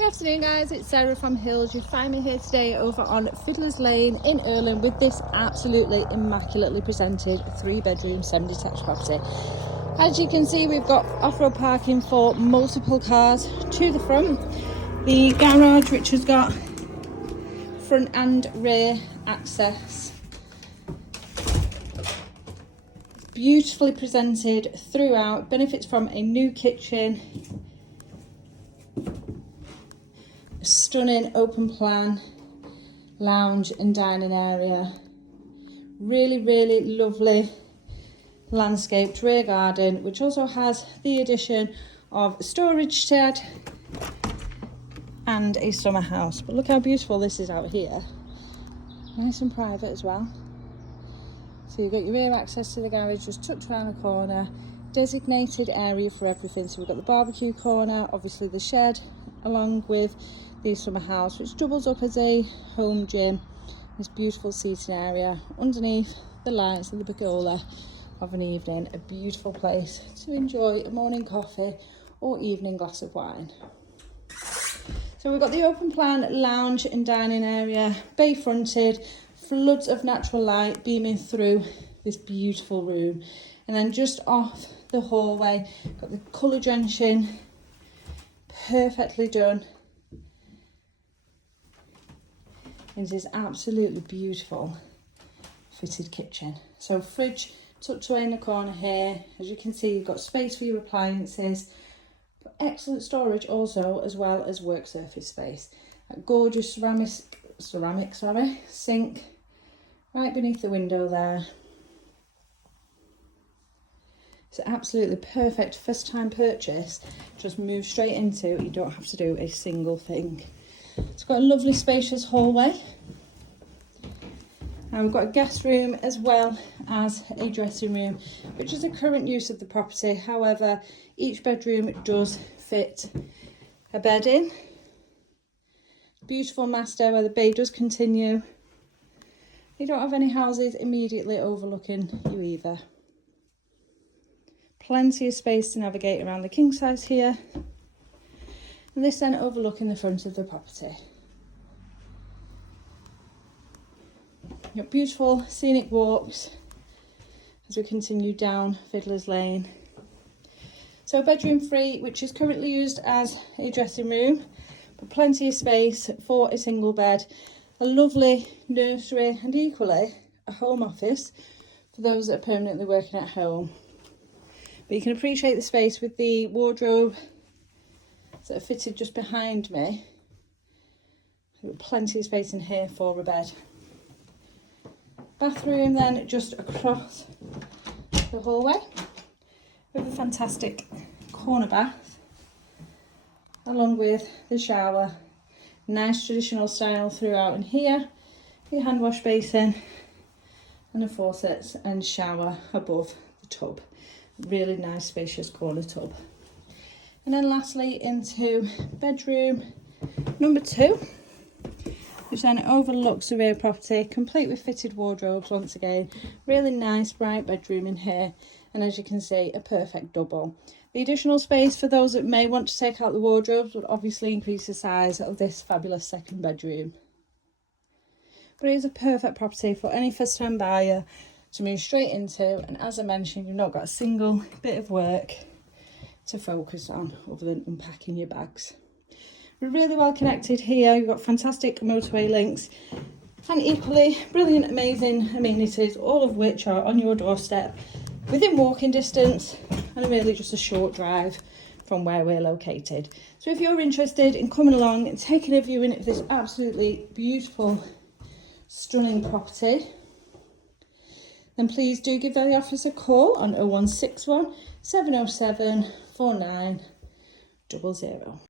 Good afternoon guys, it's Sarah from Hills. You find me here today over on Fiddlers Lane in Irlam with this absolutely immaculately presented 3-bedroom semi-detached property. As you can see, we've got off-road parking for multiple cars to the front. The garage, which has got front and rear access. Beautifully presented throughout, benefits from a new kitchen. A stunning open plan lounge and dining area. Really lovely landscaped rear garden, which also has the addition of a storage shed and a summer house. But look how beautiful this is out here. Nice and private as well. So you've got your rear access to the garage just tucked around the corner. Designated area for everything. So we've got the barbecue corner, obviously the shed, along with the summer house, which doubles up as a home gym. This beautiful seating area underneath the lights and the pergola of an evening. A beautiful place to enjoy a morning coffee or evening glass of wine. So we've got the open plan lounge and dining area, bay fronted, floods of natural light beaming through this beautiful room. And then just off the hallway, got the colour drenching, perfectly done. It is absolutely beautiful fitted kitchen. So fridge tucked away in the corner here. As you can see, you've got space for your appliances, but excellent storage also, as well as work surface space. A gorgeous ceramic sink right beneath the window there. It's absolutely perfect first time purchase. Just move straight into, you don't have to do a single thing. It's got a lovely spacious hallway. And we've got a guest room as well as a dressing room, which is the current use of the property. However, each bedroom does fit a bed in. Beautiful master where the bay does continue. You don't have any houses immediately overlooking you either. Plenty of space to navigate around the king size here. And this then overlooking the front of the property. You've got beautiful scenic walks as we continue down Fiddlers Lane. So bedroom 3, which is currently used as a dressing room, but plenty of space for a single bed. A lovely nursery and equally a home office for those that are permanently working at home. But you can appreciate the space with the wardrobe that are fitted just behind me. There's plenty of space in here for a bed. Bathroom then just across the hallway with a fantastic corner bath, along with the shower. Nice traditional style throughout in here. Your hand wash basin and the faucets and shower above the tub. Really nice spacious corner tub. And then lastly into bedroom number 2, which then overlooks the rear property, complete with fitted wardrobes once again. Really nice bright bedroom in here, and as you can see, a perfect double. The additional space for those that may want to take out the wardrobes would obviously increase the size of this fabulous second bedroom. But it is a perfect property for any first time buyer to move straight into, and as I mentioned, you've not got a single bit of work to focus on other than unpacking your bags. We're really well connected here. You've got fantastic motorway links and equally brilliant, amazing amenities, all of which are on your doorstep within walking distance and really just a short drive from where we're located. So if you're interested in coming along and taking a viewing of this absolutely beautiful, stunning property, then please do give the office a call on 0161 707 4900.